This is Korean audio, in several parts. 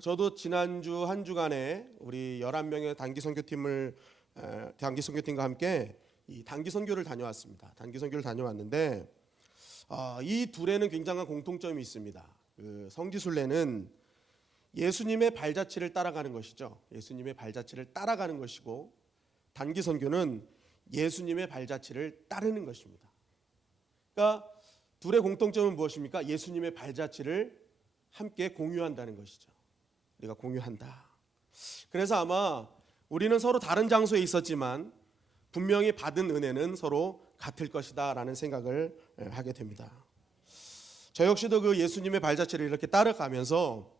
저도 지난주 한 주간에 우리 11명의 단기 선교팀과 함께 이 단기 선교를 다녀왔습니다. 단기 선교를 다녀왔는데 이 둘에는 굉장한 공통점이 있습니다. 그 성지순례는 예수님의 발자취를 따라가는 것이죠. 예수님의 발자취를 따라가는 것이고, 단기 선교는 예수님의 발자취를 따르는 것입니다. 그러니까 둘의 공통점은 무엇입니까? 예수님의 발자취를 함께 공유한다는 것이죠. 우리가 공유한다. 그래서 아마 우리는 서로 다른 장소에 있었지만 분명히 받은 은혜는 서로 같을 것이다 라는 생각을 하게 됩니다. 저 역시도 그 예수님의 발자취를 이렇게 따라가면서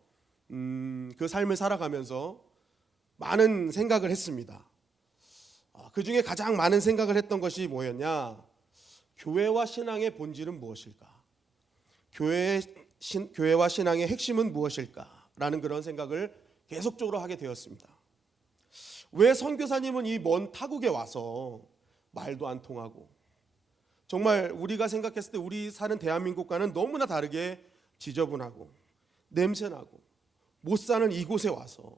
그 삶을 살아가면서 많은 생각을 했습니다. 그 중에 가장 많은 생각을 했던 것이 뭐였냐? 교회와 신앙의 본질은 무엇일까? 교회와 신앙의 핵심은 무엇일까? 라는 그런 생각을 계속적으로 하게 되었습니다. 왜 선교사님은 이 먼 타국에 와서 말도 안 통하고, 정말 우리가 생각했을 때 우리 사는 대한민국과는 너무나 다르게 지저분하고 냄새나고 못 사는 이곳에 와서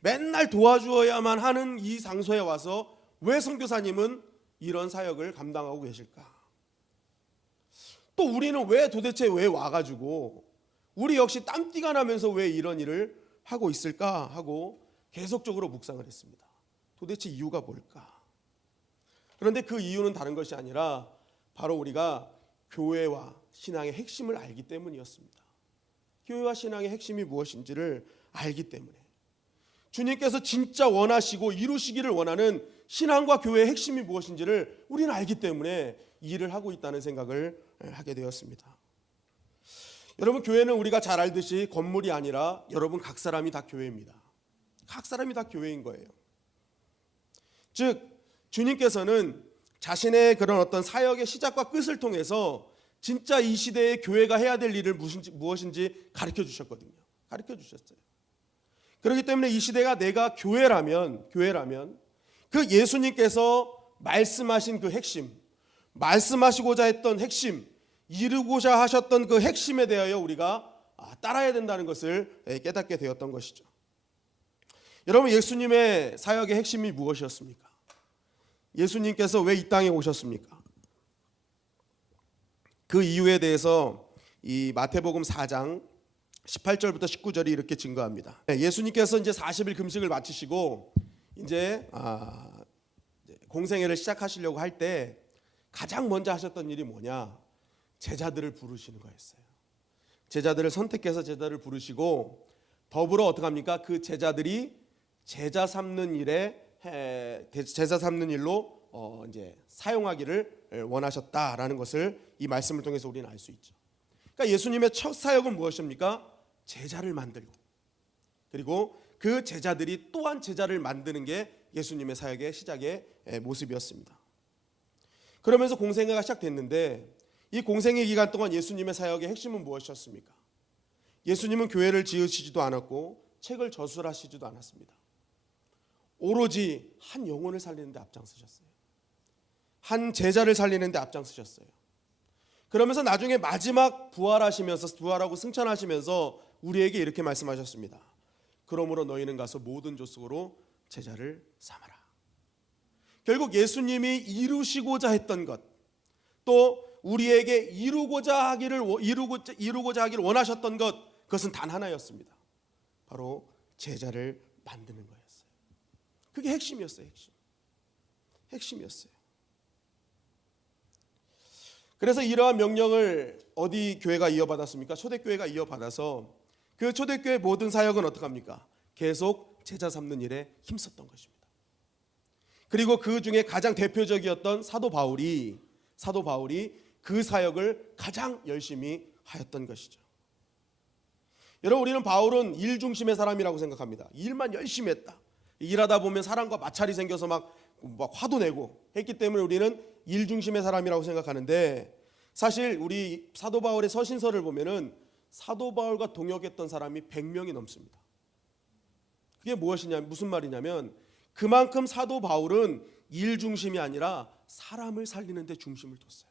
맨날 도와주어야만 하는 이 장소에 와서 왜 선교사님은 이런 사역을 감당하고 계실까? 또 우리는 도대체 왜 와가지고 우리 역시 땀띠가 나면서 왜 이런 일을 하고 있을까 하고 계속적으로 묵상을 했습니다. 도대체 이유가 뭘까? 그런데 그 이유는 다른 것이 아니라 바로 우리가 교회와 신앙의 핵심을 알기 때문이었습니다. 교회와 신앙의 핵심이 무엇인지를 알기 때문에, 주님께서 진짜 원하시고 이루시기를 원하는 신앙과 교회의 핵심이 무엇인지를 우리는 알기 때문에 이 일을 하고 있다는 생각을 하게 되었습니다. 여러분, 교회는 우리가 잘 알듯이 건물이 아니라 여러분 각 사람이 다 교회입니다. 각 사람이 다 교회인 거예요. 즉 주님께서는 자신의 그런 어떤 사역의 시작과 끝을 통해서 진짜 이 시대의 교회가 해야 될 일을 무엇인지 가르쳐 주셨거든요. 가르쳐 주셨어요. 그렇기 때문에 이 시대가 내가 교회라면 그 예수님께서 말씀하신 그 핵심, 말씀하시고자 했던 핵심, 이루고자 하셨던 그 핵심에 대하여 우리가 따라야 된다는 것을 깨닫게 되었던 것이죠. 여러분, 예수님의 사역의 핵심이 무엇이었습니까? 예수님께서 왜 이 땅에 오셨습니까? 그 이유에 대해서 이 마태복음 4장 18절부터 19절이 이렇게 증거합니다. 예수님께서 이제 40일 금식을 마치시고 이제 공생애를 시작하시려고 할 때 가장 먼저 하셨던 일이 뭐냐? 제자들을 부르시는 거였어요. 제자들을 선택해서 제자를 부르시고, 더불어 어떻게 합니까? 그 제자들이 제자 삼는 일로 이제 사용하기를 원하셨다라는 것을 이 말씀을 통해서 우리는 알 수 있죠. 그러니까 예수님의 첫 사역은 무엇입니까? 제자를 만들고, 그리고 그 제자들이 또한 제자를 만드는 게 예수님의 사역의 시작의 모습이었습니다. 그러면서 공생애가 시작됐는데, 이 공생애 기간 동안 예수님의 사역의 핵심은 무엇이었습니까? 예수님은 교회를 지으시지도 않았고 책을 저술하시지도 않았습니다. 오로지 한 영혼을 살리는 데 앞장서셨어요. 한 제자를 살리는 데 앞장서셨어요. 그러면서 나중에 마지막 부활하고 승천하시면서 우리에게 이렇게 말씀하셨습니다. 그러므로 너희는 가서 모든 족속으로 제자를 삼아라. 결국 예수님이 이루시고자 했던 것, 또 우리에게 이루고자 하기를 원하셨던 것, 그것은 단 하나였습니다. 바로 제자를 만드는 거였어요. 그게 핵심이었어요. 핵심이었어요. 그래서 이러한 명령을 어디 교회가 이어받았습니까? 초대교회가 이어받아서 그 초대교회 모든 사역은 어떻게 합니까? 계속 제자 삼는 일에 힘썼던 것입니다. 그리고 그 중에 가장 대표적이었던 사도 바울이 그 사역을 가장 열심히 하였던 것이죠. 여러분, 우리는 바울은 일 중심의 사람이라고 생각합니다. 일만 열심히 했다. 일하다 보면 사람과 마찰이 생겨서 막 화도 내고 했기 때문에 우리는 일 중심의 사람이라고 생각하는데, 사실 우리 사도 바울의 서신서를 보면은 사도 바울과 동역했던 사람이 100명이 넘습니다. 그게 무슨 말이냐면, 그만큼 사도 바울은 일 중심이 아니라 사람을 살리는 데 중심을 뒀어요.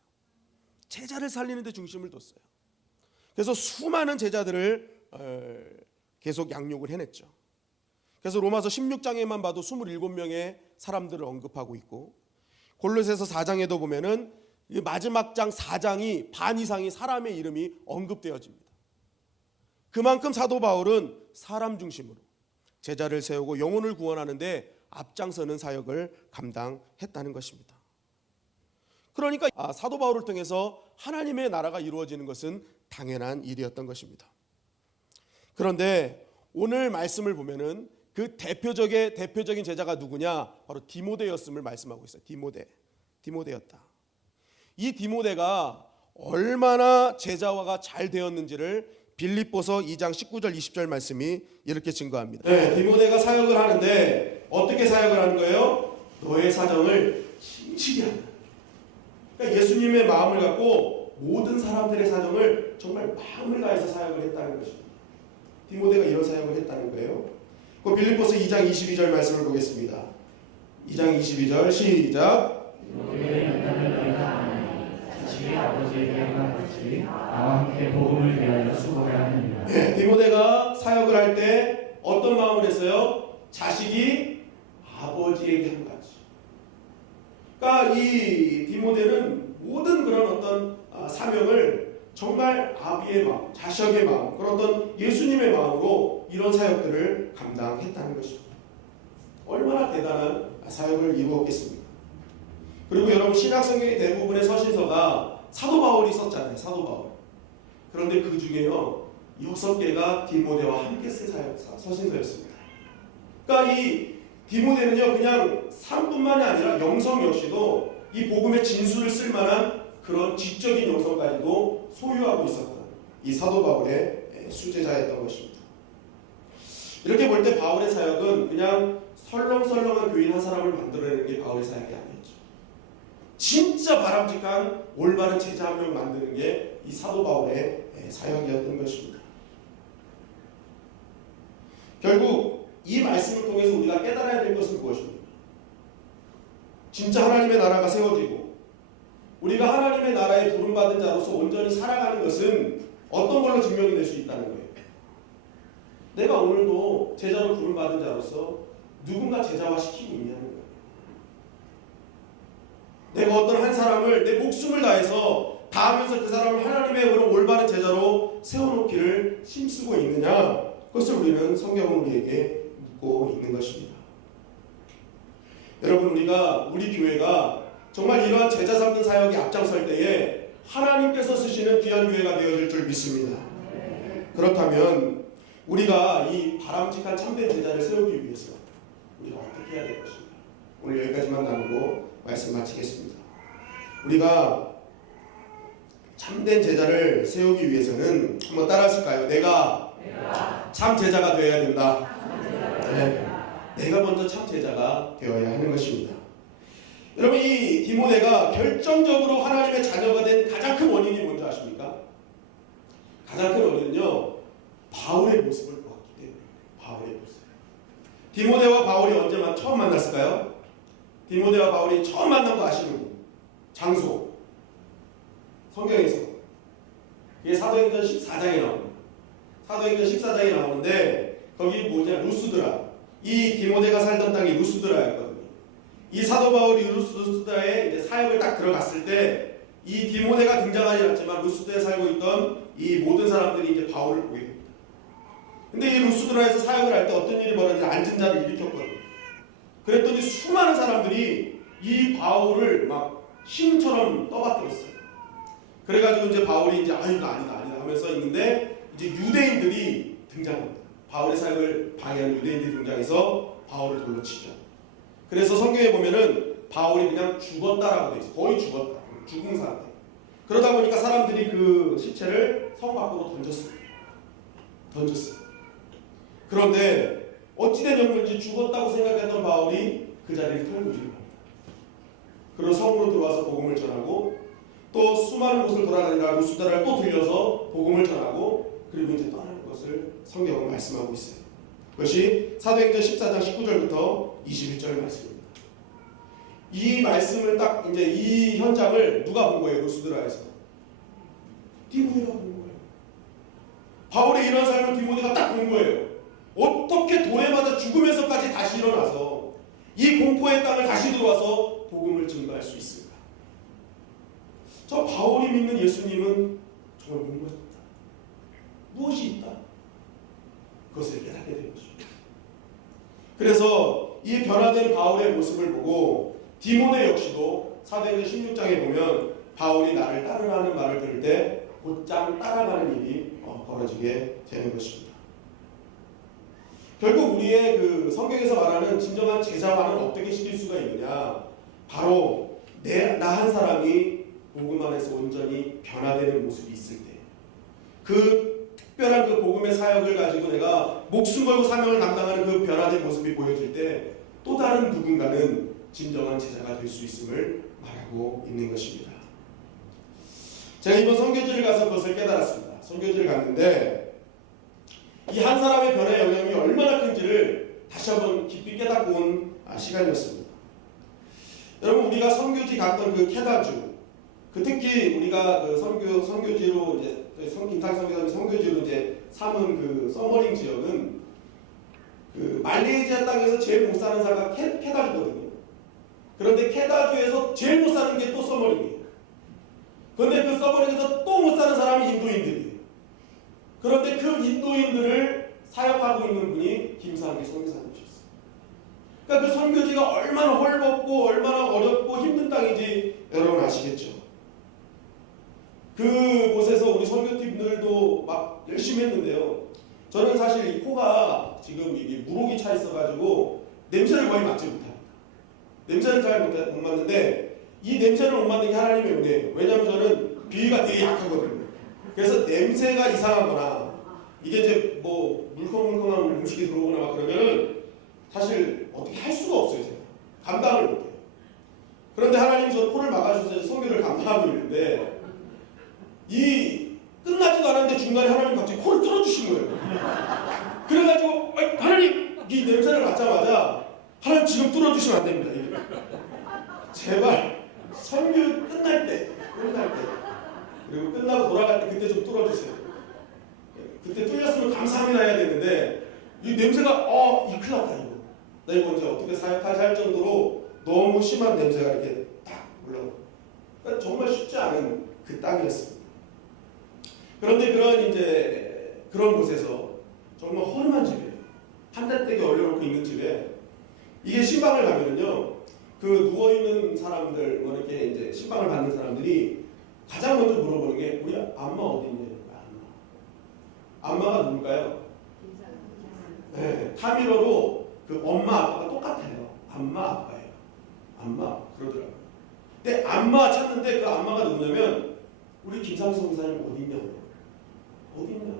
제자를 살리는 데 중심을 뒀어요. 그래서 수많은 제자들을 계속 양육을 해냈죠. 그래서 로마서 16장에만 봐도 27명의 사람들을 언급하고 있고, 골로새서 4장에도 보면은 마지막 장 4장이 반 이상이 사람의 이름이 언급되어집니다. 그만큼 사도 바울은 사람 중심으로 제자를 세우고 영혼을 구원하는 데 앞장서는 사역을 감당했다는 것입니다. 그러니까 사도 바울을 통해서 하나님의 나라가 이루어지는 것은 당연한 일이었던 것입니다. 그런데 오늘 말씀을 보면은 그 대표적인 제자가 누구냐? 바로 디모데였음을 말씀하고 있어요. 디모데였다. 이 디모데가 얼마나 제자화가 잘 되었는지를 빌립보서 2장 19절 20절 말씀이 이렇게 증거합니다. 네, 디모데가 사역을 하는데 어떻게 사역을 하는 거예요? 너의 사정을 진실히 한다. 그러니까 예수님의 마음을 갖고 모든 사람들의 사정을 정말 마음을 다해서 사역을 했다는 것입니다. 디모데가 이런 사역을 했다는 거예요. 그 빌립보서 2장 22절 말씀을 보겠습니다. 2장 22절 시작. 나와 함께 복음을 위하여 수고해야 합니다. 네, 디모데가 사역을 할 때 어떤 마음을 했어요? 자식이 아버지에게 한 가지. 그러니까 이 디모데는 모든 그런 어떤 사명을 정말 아비의 마음, 자식의 마음, 그런 어떤 예수님의 마음으로 이런 사역들을 감당했다는 것입니다. 얼마나 대단한 사역을 이루었겠습니까? 그리고 여러분 신약성경의 대부분의 서신서가 사도 바울이 썼잖아요. 사도 바울. 그런데 그 중에요 6개가 디모데와 함께 쓴 서신서였습니다. 그러니까 이 디모데는요 그냥 삶뿐만이 아니라 영성 역시도 이 복음의 진수를 쓸만한 그런 지적인 영성까지도 소유하고 있었던 이 사도 바울의 수제자였던 것입니다. 이렇게 볼 때 바울의 사역은 그냥 설렁설렁한 교인 한 사람을 만들어내는 게 바울의 사역이 아니었죠. 진짜 바람직한 올바른 제자 한 명 만드는 게 이 사도 바울의 사역이었던 것입니다. 결국 이 말씀을 통해서 우리가 깨달아야 될 것은 무엇입니까? 진짜 하나님의 나라가 세워지고 우리가 하나님의 나라에 부름받은 자로서 온전히 살아가는 것은 어떤 걸로 증명이 될 수 있다는 거예요. 내가 오늘도 제자로 부름받은 자로서 누군가 제자화시키고 있냐는 거예요. 내가 어떤 한 사람을 내 목숨을 다해서 다하면서 그 사람을 하나님의 그런 올바른 제자로 세워놓기를 힘쓰고 있느냐, 그것을 우리는 성경은 우리에게 묻고 있는 것입니다. 여러분 우리 교회가 정말 이러한 제자 삼는 사역에 앞장설 때에 하나님께서 쓰시는 귀한 교회가 되어질 줄 믿습니다. 그렇다면 우리가 이 바람직한 참된 제자를 세우기 위해서 우리가 어떻게 해야 될 것인가? 오늘 여기까지만 나누고 말씀 마치겠습니다. 우리가 참된 제자를 세우기 위해서는 한번 따라하실까요? 내가 참 제자가 되어야 된다. 네. 내가 먼저 참 제자가 되어야 하는 것입니다. 여러분 이 디모데가 결정적으로 하나님의 자녀가 된 가장 큰 원인이 뭔지 아십니까? 가장 큰 원인은요 바울의 모습을 보았기 때문에. 바울의 모습. 디모데와 바울이 언제 처음 만났을까요? 디모데와 바울이 처음 만난 거 아시는 장소 성경에서 이게 사도행전 14장에 나옵니다. 사도행전 14장에 나오는데 거기 뭐냐 루스드라, 이 디모데가 살던 땅이 루스드라였거든요. 이 사도 바울이 루스드라에 이제 사역을 딱 들어갔을 때 이 디모데가 등장하지 않지만 루스드라에 살고 있던 이 모든 사람들이 이제 바울을 보게 됩니다. 근데 이 루스드라에서 사역을 할 때 어떤 일이 벌어지는지 앉은 자를 일으켰거든요. 그랬더니 수많은 사람들이 이 바울을 막 신처럼 떠받들었어요. 그래가지고 이제 바울이 이제 이거 아니다 하면서 있는데 이제 유대인들이 등장합니다. 바울의 사역을 방해하는 유대인들이 등장해서 바울을 돌로 치죠. 그래서 성경에 보면은 바울이 그냥 죽었다라고 돼 있어요. 거의 죽었다. 죽은 상태. 그러다 보니까 사람들이 그 시체를 성 밖으로 던졌어요. 그런데 어찌된 연결인지 죽었다고 생각했던 바울이 그 자리를 털고 일어납니다. 그리고 성으로 들어와서 복음을 전하고 또 수많은 곳을 돌아다니다가 루스드라를 또 들려서 복음을 전하고 그리고 이제 떠나는 것을 성경은 말씀하고 있어요. 그것이 사도행전 14장 19절부터 21절 말씀입니다. 이 말씀을 딱 이제 이 현장을 누가 본 거예요? 루스드라에서 디모데가 본 거예요. 바울의 이런 삶을 디모데가 딱 본 거예요. 어떻게 돌에 맞아 죽으면서까지 다시 일어나서 이 공포의 땅을 다시 들어와서 복음을 증거할 수 있을까? 저 바울이 믿는 예수님은 정말 뭔가 있다. 무엇이 있다? 그것을 깨닫게 된 것입니다. 그래서 이 변화된 바울의 모습을 보고 디모데 역시도 사도행전 16장에 보면 바울이 나를 따르라는 말을 들을 때 곧장 따라가는 일이 벌어지게 되는 것입니다. 결국 우리의 그 성경에서 말하는 진정한 제자화는 어떻게 시킬 수가 있느냐? 바로 나 한 사람이 복음 안에서 온전히 변화되는 모습이 있을 때, 그 특별한 그 복음의 사역을 가지고 내가 목숨 걸고 사명을 감당하는 그 변화된 모습이 보여질 때 또 다른 누군가는 진정한 제자가 될 수 있음을 말하고 있는 것입니다. 제가 이번 선교지를 가서 그것을 깨달았습니다. 선교지를 갔는데 이 한 사람의 변화의 영향이 얼마나 큰지를 다시 한번 깊이 깨닫고 온 시간이었습니다. 여러분, 우리가 선교지 갔던 그 케다주, 특히 우리가 그 선교지로 이제 김탕 선교사님 선교지로 이제 삼은 그 서머링 지역은 그 말레이시아 땅에서 제일 못 사는 사가 케다주거든요. 그런데 케다주에서 제일 못 사는 게 또 서머링이에요. 그런데 그 서머링에서 또 못 사는 사람이 인도인들이에요. 그런데 그 인도인들을 사역하고 있는 분이 김상기 선교사님이셨어요. 그러니까 그 선교지가 얼마나 헐벗고 얼마나 어렵고 힘든 땅인지 여러분 아시겠죠? 그곳에서 우리 선교팀들도 막 열심히 했는데요. 저는 사실 이 코가 지금 이게 무록이 차 있어가지고 냄새를 거의 맡지 못합니다. 냄새를 잘 못 맡는데 이 냄새를 못 맡는 게 하나님의 은혜예요. 왜냐하면 저는 비위가 되게 약하거든요. 그래서 냄새가 이상하거나 이게 이제 뭐 물컹물컹한 음식이 들어오거나 막 그러면은 사실 어떻게 할 수가 없어요. 제가 감당을 못해요. 그런데 하나님이 저 코를 막아주셔서 선교를 감당하고 있는데 이 끝나지도 않았는데 중간에 하나님 갑자기 코를 뚫어주신 거예요. 그래가지고 하나님 이 냄새를 맡자마자 하나님 지금 뚫어주시면 안 됩니다. 이게. 제발 선교 끝날 때 그리고 끝나고 돌아갈 때 그때 좀 뚫어주세요. 그때 뚫렸으면 감사합니다 해야 되는데 이 냄새가 이 큰일 났다 이거. 나 이거 이제 어떻게 사역하지 할 정도로 너무 심한 냄새가 이렇게 딱 올라오고, 그러니까 정말 쉽지 않은 그 땅이었습니다. 그런데 그런 곳에서 정말 허름한 집에 한달대기 얼려놓고 있는 집에 이게 신방을 가면은요, 그 누워 있는 사람들 뭐 이렇게 이제 신방을 받는 사람들이 가장 먼저 물어보는 게 우리 안마 어디 있냐? 안마가 누굴까요? 네, 카미로로 그 엄마 아빠가 똑같아요. 안마 아빠예요. 안마 그러더라고요. 근데 안마 찾는데 그 안마가 누구냐면 우리 김상수 목사님 어디 있냐? 어디 있냐?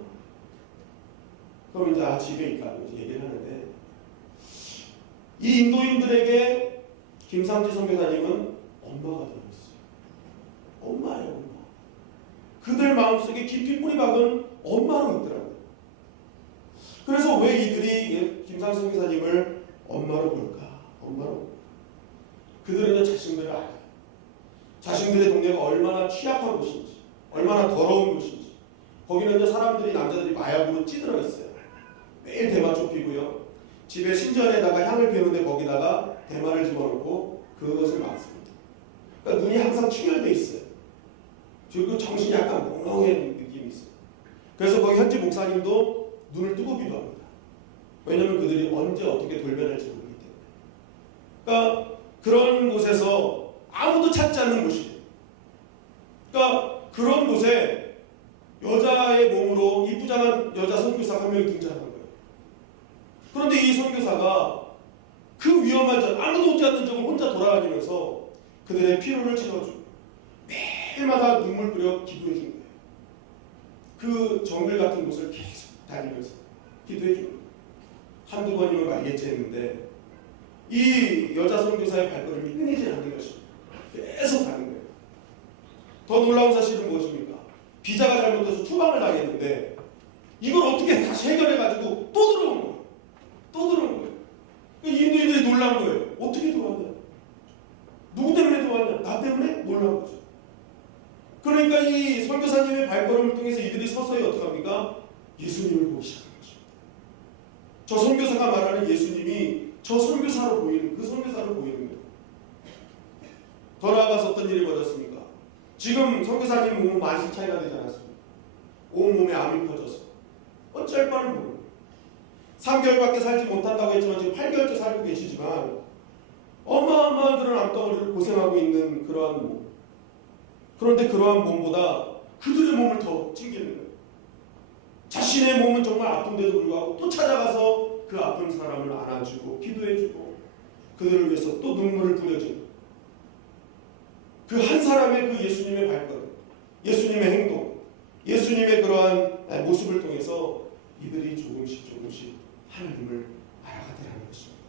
그럼 이제 집에 있다고 얘기를 하는데 이 인도인들에게 김상지 선교사님은 엄마가 되었어요. 엄마예요, 엄마. 그들 마음속에 깊이 뿌리 박은 엄마로 있더라고요. 그래서 왜 이들이 김상지 선교사님을 엄마로 볼까? 엄마로. 그들은 자신들을 알아요. 자신들의 동네가 얼마나 취약한 곳인지, 얼마나 더러운 곳인지. 거기는 사람들이, 남자들이 마약으로 찌들어 있어요. 매일 대마초 피고요. 집에 신전에다가 향을 피우는데 거기다가 대마를 집어넣고 그것을 맞습니다. 그러니까 눈이 항상 충혈되어 있어요. 그리고 정신이 약간 몽롱한 느낌이 있어요. 그래서 거기 현지 목사님도 눈을 뜨고 기도합니다. 왜냐하면 그들이 언제 어떻게 돌변할지 모르기 때문에. 그러니까 그런 곳에서 아무도 찾지 않는 곳이에요. 그러니까 그런 곳에 여자의 몸으로 이쁘장한 여자 선교사 한 명이 등장한 거예요. 그런데 이 선교사가 그 위험한 점, 아무도 오지 않는 점을 혼자 돌아다니면서 그들의 피로를 채워주고 매일마다 눈물 뿌려 기도해 준 거예요. 그 정글 같은 곳을 계속 다니면서 기도해 준 거예요. 한두 번이면 말겠지 했는데 이 여자 선교사의 발걸음이 끊이지 않는 것입니다. 계속 가는 거예요. 더 놀라운 사실은 무엇입니까? 비자가 잘못돼서 추방을 당했는데 이걸 어떻게 다시 해결해가지고 또 들어온 거예요. 또 들어온 거예요. 인도인들이 놀란 거예요. 어떻게 들어왔냐? 누구 때문에 들어왔냐? 나 때문에? 놀란 거죠. 그러니까 이 선교사님의 발걸음을 통해서 이들이 서서히 어떻게 합니까? 예수님을 보기 시작한 것입니다. 저 선교사가 말하는 예수님이 저 선교사로 보이는 그 선교사로 보이는 거예요. 더 나아가서 어떤 일이 벌어졌습니까? 지금 선교사님 몸은 만씩 차이가 되지 않았습니까? 온몸에 암이 퍼져서 어쩔 바를 모르고 3개월밖에 살지 못한다고 했지만 지금 8개월째 살고 계시지만 어마어마한 그런 암덩어리를 고생하고 있는 그러한 몸. 그런데 그러한 몸보다 그들의 몸을 더 챙기는 거예요. 자신의 몸은 정말 아픈데도 불구하고 또 찾아가서 그 아픈 사람을 안아주고 기도해주고 그들을 위해서 또 눈물을 뿌려주고 그 한 사람의 그 예수님의 발걸음, 예수님의 행동, 예수님의 그러한 모습을 통해서 이들이 조금씩 하나님을 알아가더라는 것입니다.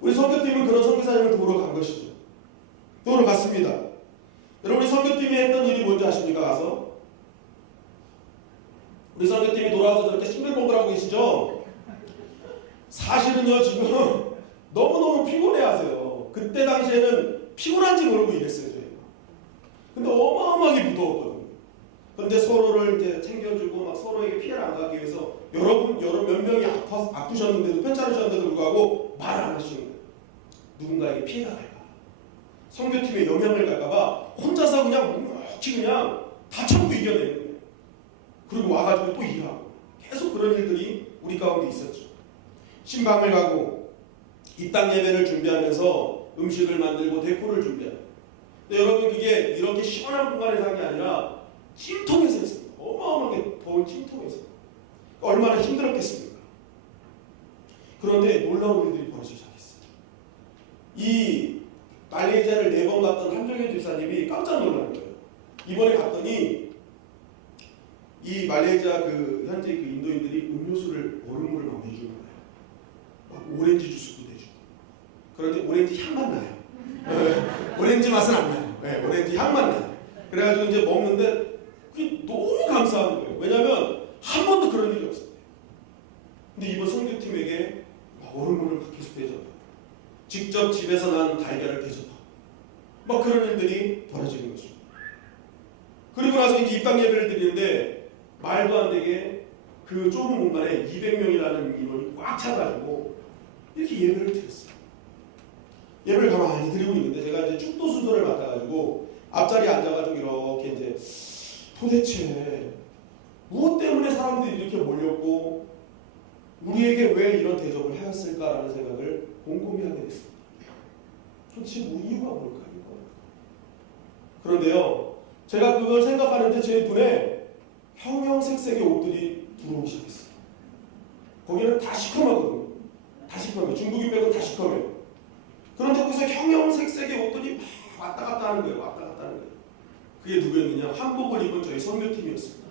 우리 선교팀은 그런 선교사님을 도우러 간 것이죠. 도우러 갔습니다. 여러분, 우리 선교팀이 했던 일이 뭔지 아십니까? 가서 우리 선교팀이 돌아와서 저렇게 싱글벙글하고 계시죠? 사실은요, 지금 너무너무 피곤해하세요. 그때 당시에는 피곤한지 모르고 일했어요, 저희가. 근데 어마어마하게 무더웠거든요. 그런데 서로를 이제 챙겨주고 막 서로에게 피해를 안 가기 위해서 여러 몇 명이 아프셨는데도 편찮으셨는데도 불구하고 말 안 하시는 거예요. 누군가에게 피해가 갈까, 선교팀에 영향을 갈까봐 혼자서 그냥 묵묵히 그냥 다 참고 이겨내는 거예요. 그리고 와가지고 또 일하고 계속 그런 일들이 우리 가운데 있었죠. 신방을 가고 입당 예배를 준비하면서 음식을 만들고 데코를 준비하고. 근데 여러분, 그게 이렇게 시원한 공간에서 한 게 아니라 찜통에서 했습니다. 어마어마하게 더운 찜통에서. 얼마나 힘들었겠습니까? 그런데 놀라운 일들이 벌어지기 시작했어요. 이 말레이시아를 4번 갔던 한정현 집사님이 깜짝 놀라는 거예요. 이번에 갔더니 이 말레이시아 그 현지 그 인도인들이 음료수를 얼음물을 막 내주는 거예요. 막 오렌지 주스도 내주고. 그런데 오렌지 향만 나요. 오렌지 맛은 안 나요. 네, 오렌지 향만 나요. 그래가지고 이제 먹는데 그게 너무 감사한 거예요. 왜냐하면 한 번도 그런 일이 없었대요. 근데 이번 선교팀에게 얼음물을 계속 대접하고 직접 집에서 난 달걀을 대접하고 막 그런 일들이 벌어지는 것입니다. 그리고 나서 이제 입당 예배를 드리는데 말도 안 되게 그 좁은 공간에 200명이라는 인원이 꽉 차가지고 이렇게 예배를 드렸어요. 예배를 가만히 드리고 있는데 제가 이제 축도 순서를 맡아가지고 앞자리에 앉아가지고 이렇게 이제 도대체 무엇 때문에 사람들이 이렇게 몰렸고 우리에게 왜 이런 대접을 하였을까라는 생각을 곰곰이 하게 됐습니다. 도대체 이유가 뭘까? 그런데요, 제가 그걸 생각하는데 제 눈에 형형색색의 옷들이 들어오기 시작했어요. 거기는 다 시커멓거든요. 다 시커매요. 중국인 빼고 다 시커매요. 그런데 거기서 형형색색의 옷들이 막 왔다 갔다 하는 거예요. 왔다 갔다 하는 거예요. 그게 누구였느냐? 한복을 입은 저희 선교팀이었습니다.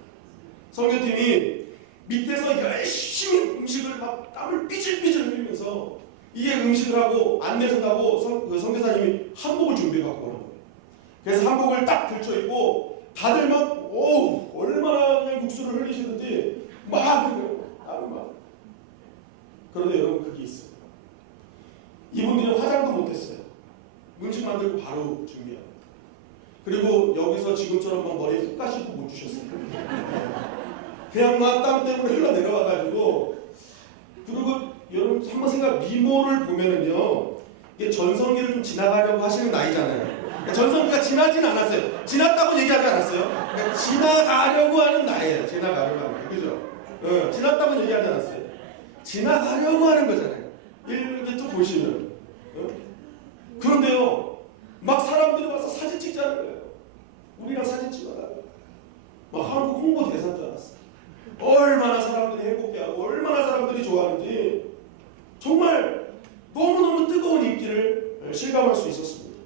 선교팀이 밑에서 열심히 음식을 막 땀을 삐질삐질 흘리면서 이게 음식을 하고 안 내준다고 그 선교사님이 한복을 준비해 갖고 오는 거예요. 그래서 한복을 딱 들쳐 입고 다들 막 얼마나 그냥 육수를 흘리시는지 막 그래요. 땀을 막. 그런데 여러분, 그게 있어요. 이분들이 화장도 못했어요. 음식 만들고 바로 준비합니다. 그리고 여기서 지금처럼 막 머리에 훅가시도 못 주셨어요. 그냥 막 땀 때문에 흘러내려와가지고. 그리고 여러분 한번 미모를 보면은요, 이게 전성기를 좀 지나가려고 하시는 나이잖아요. 그러니까 전성기가 지나진 않았어요. 지났다고 얘기하지 않았어요. 그러니까 지나가려고 하는 나이에요. 지나가려고 하는 나이. 그죠? 지났다고 얘기하지 않았어요. 지나가려고 하는 거잖아요. 이렇게 좀 보시면. 그런데요, 막 사람들이 와서 사진 찍자는 거예요. 우리랑 사진 찍어달라고. 막 한국 홍보 대사인 줄 알았어요. 얼마나 사람들이 행복해하고 얼마나 사람들이 좋아하는지 정말 너무너무 뜨거운 인기를 실감할 수 있었습니다.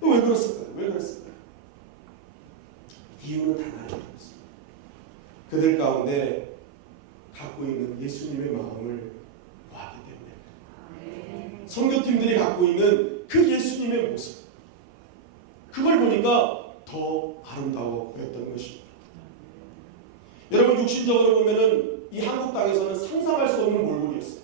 왜 그랬을까요? 왜 그랬을까요? 이유는 단 하나였습니다. 그들 가운데 갖고 있는 예수님의 마음을 보았기 때문에. 선교팀들이 갖고 있는 그 예수님의 모습, 그걸 보니까 더 아름다워 보였던 것입니다. 여러분, 육신적으로 보면은 이 한국 땅에서는 상상할 수 없는 몰골이었어요.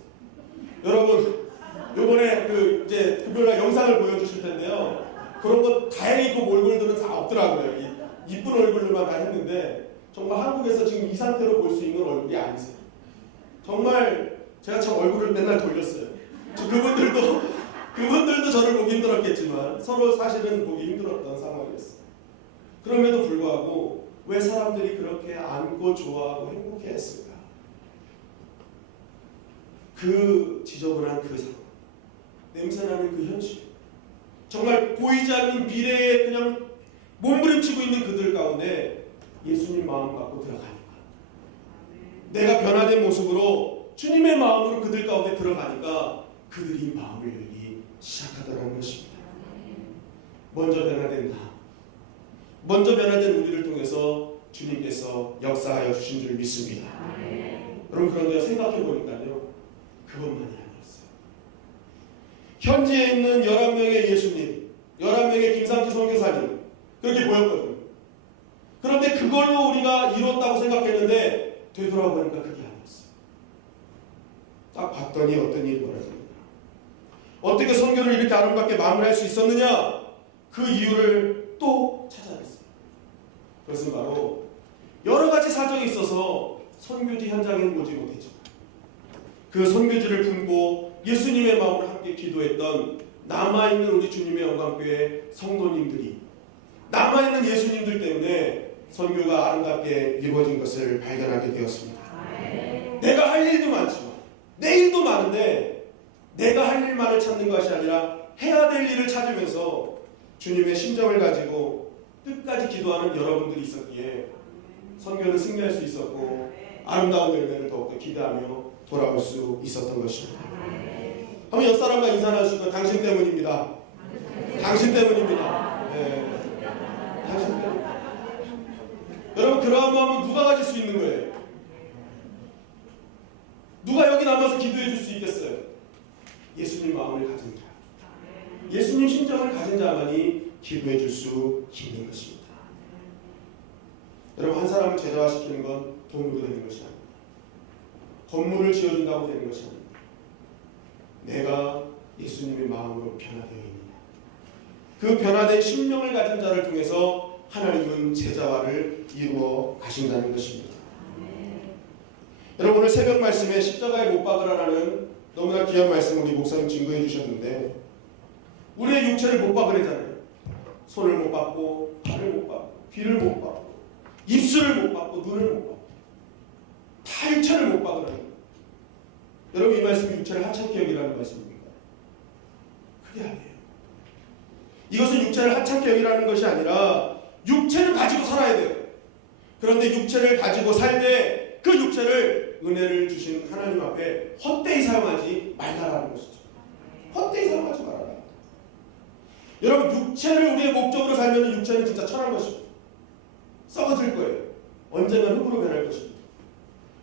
여러분, 요번에 이제 금요일날 영상을 보여주실 텐데요. 그런 거 다행히 그 몰골들은 다 없더라고요. 이쁜 얼굴로만 다 했는데 정말 한국에서 지금 이 상태로 볼 수 있는 얼굴이 아니세요. 정말 제가 참 얼굴을 맨날 돌렸어요. 그분들도 저를 보기 힘들었겠지만 서로 사실은 보기 힘들었던 상황이었어요. 그럼에도 불구하고 왜 사람들이 그렇게 안고 좋아하고 행복해했을까? 그 지저분한 그 상황, 냄새나는 그 현실, 정말 보이지 않는 미래에 그냥 몸부림치고 있는 그들 가운데 예수님 마음 갖고 들어가니까, 내가 변화된 모습으로 주님의 마음으로 그들 가운데 들어가니까 그들이 마음을 열기 시작하더라는 것입니다. 먼저 변화된 나, 먼저 변화된 우리를 통해서 주님께서 역사하여 주신 줄 믿습니다. 여러분, 그런데 생각해 보니까요, 그것만이 아니었어요. 현지에 있는 11명의 예수님, 11명의 김상지 선교사님, 그렇게 보였거든요. 그런데 그걸로 우리가 이뤘다고 생각했는데 되돌아보니까 그게 아니었어요. 딱 봤더니 어떤 일이 벌어집니다. 어떻게 선교를 이렇게 아름답게 마무리할 수 있었느냐? 그 이유를 또 찾아냈어요. 그것은 바로 여러 가지 사정이 있어서 선교지 현장에 오지 못했지만 그 선교지를 품고 예수님의 마음으로 함께 기도했던 남아있는 우리 주님의 영광교회 성도님들이, 남아있는 예수님들 때문에 선교가 아름답게 이루어진 것을 발견하게 되었습니다. 내가 할 일도 많지만, 내 일도 많은데 내가 할 일만을 찾는 것이 아니라 해야 될 일을 찾으면서 주님의 심정을 가지고 끝까지 기도하는 여러분들이 있었기에 선교는 승리할 수 있었고 아름다운 열매를 더욱더 기대하며 돌아올 수 있었던 것입니다. 한번 옆사람과 인사 나누시고, 당신 때문입니다. 당신 때문입니다. 네. 당신 때문. 여러분, 그러한 마음은 누가 가질 수 있는 거예요? 누가 여기 남아서 기도해 줄 수 있겠어요? 예수님 마음을 가진 자, 예수님 심정을 가진 자만이 기도해 줄 수 있는 것입니다. 여러분, 한 사람을 제자화시키는 건 돈으로 되는 것이 아닙니다. 건물을 지어준다고 되는 것이 아닙니다. 내가 예수님의 마음으로 변화되어 있느냐, 그 변화된 심령을 가진 자를 통해서 하나님은 제자화를 이루어 가신다는 것입니다. 여러분, 오늘 새벽 말씀에 십자가에 못 박으라라는 너무나 귀한 말씀 우리 목사님 증거해 주셨는데, 우리의 육체를 못 박으래잖아요. 손을 못 박고, 발을 못 박고, 귀를 못 박고, 입술을 못 박고, 눈을 못 박고, 다 육체를 못 박으라는 거예요. 여러분, 이 말씀이 육체를 하찮게 여기라는 말씀입니까? 그게 아니에요. 이것은 육체를 하찮게 여기라는 것이 아니라 육체를 가지고 살아야 돼요. 그런데 육체를 가지고 살 때 그 육체를 은혜를 주신 하나님 앞에 헛되이 사용하지 말라라는 것이죠. 헛되이 사용하지 말아라. 여러분, 육체를 우리의 목적으로 살면 육체는 진짜 천한 것입니다. 썩어질 거예요. 언젠가 흙으로 변할 것입니다.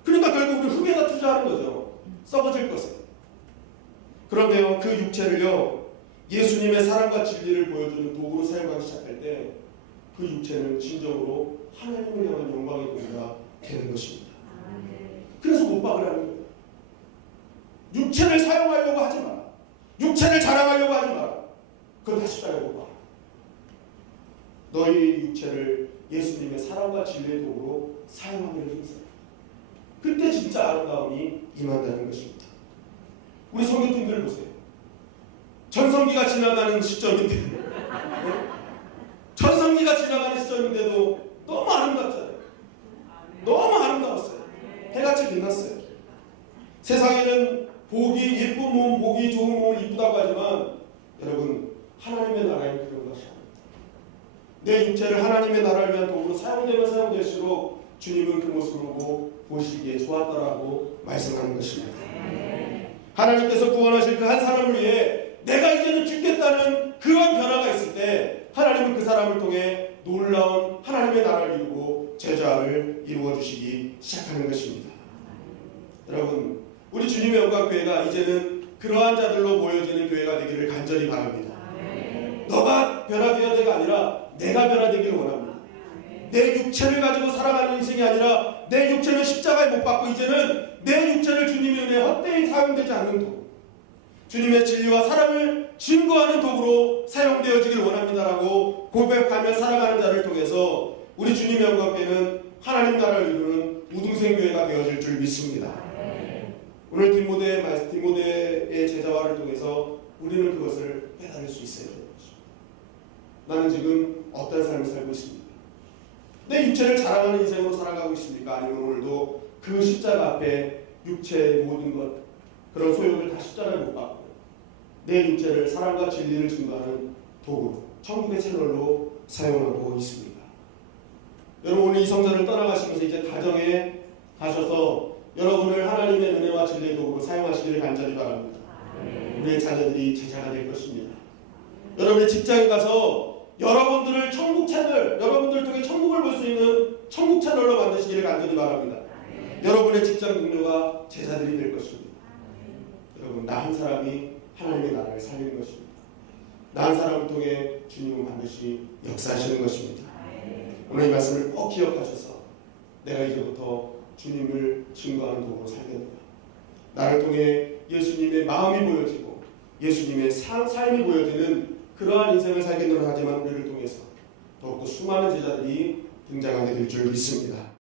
그러니까 결국 우리 흙에다 투자하는 거죠. 썩어질 것을. 그런데요, 그 육체를요, 예수님의 사랑과 진리를 보여주는 도구로 사용하기 시작할 때 그 육체는 진정으로 하나님을 향한 영광의 도구가 되는 것입니다. 그래서 못 박으라는 거예요. 육체를 사용하려고 하지 마라. 육체를 자랑하려고 하지 마라. 그건 다시 따라고 봐. 너희 육체를 예수님의 사랑과 진리의 도구로 사용하기를 힘써. 그때 진짜 아름다움이 임한다는 것입니다. 우리 성도님들 보세요. 전성기가 지나가는 시점인데, 전성기가 지나가는 시점인데도 너무 아름답잖아요. 너무 아름다웠어요. 해같이 빛났어요. 세상에는 복이, 예쁜 몸, 복이 좋은 몸을 이쁘다고 하지만 여러분, 하나님의 나라에는 그런 것이 아닙니다. 내 육체를 하나님의 나라를 위한 도구로 사용되면 사용될수록 주님은 그 모습을 보시기에 좋았다라고 말씀하는 것입니다. 하나님께서 구원하실 그 한 사람을 위해 내가 이제는 죽겠다는 그런 변화가 있을 때 하나님은 그 사람을 통해 놀라운 하나님의 나라를 이루고 제자를 이루어 주시기 시작하는 것입니다. 여러분, 우리 주님의 영광교회가 이제는 그러한 자들로 모여지는 교회가 되기를 간절히 바랍니다. 너가 변화되어야 되가 아니라 내가 변화되기를 원합니다. 내 육체를 가지고 살아가는 인생이 아니라 내 육체는 십자가에 못 박고 이제는 내 육체를 주님의 은혜에 헛되이 사용되지 않는 도구, 주님의 진리와 사랑을 증거하는 도구로 사용되어지길 원합니다라고 고백하며 살아가는 자를 통해서 우리 주님의 영광교회는 하나님 나라를 이루는 우등생 교회가 되어질 줄 믿습니다. 오늘 디모데의 제자화를 통해서 우리는 그것을 깨달을 수 있어야 되는 것입니다. 나는 지금 어떤 삶을 살고 있습니까? 내 육체를 자랑하는 인생으로 살아가고 있습니까? 아니면 오늘도 그 십자가 앞에 육체의 모든 것, 그런 소욕을 다 십자가에 못 박고 내 육체를 사랑과 진리를 증거하는 도구, 천국의 채널로 사용하고 있습니다. 여러분, 오늘 이 성전을 떠나가시면서 이제 가정에 가셔서 여러분을 하나님의 은혜와 진리의 도구로 사용하시기를 간절히 바랍니다. 우리의 자녀들이 제자가 될 것입니다. 여러분의 직장에 가서 여러분들을 천국 채널, 여러분들 통해 천국을 볼 수 있는 천국 채널로 만드시기를 간절히 바랍니다. 여러분의 직장 동료가 제자들이 될 것입니다. 여러분, 나 한 사람이 하나님의 나라를 살리는 것입니다. 나 한 사람을 통해 주님은 반드시 역사하시는 것입니다. 오늘 이 말씀을 꼭 기억하셔서 내가 이제부터 주님을 증거하는 도구로 살겠노라. 나를 통해 예수님의 마음이 보여지고 예수님의 삶이 보여지는 그러한 인생을 살겠노라. 하지만 우리를 통해서 더욱더 수많은 제자들이 등장하게 될 줄 믿습니다.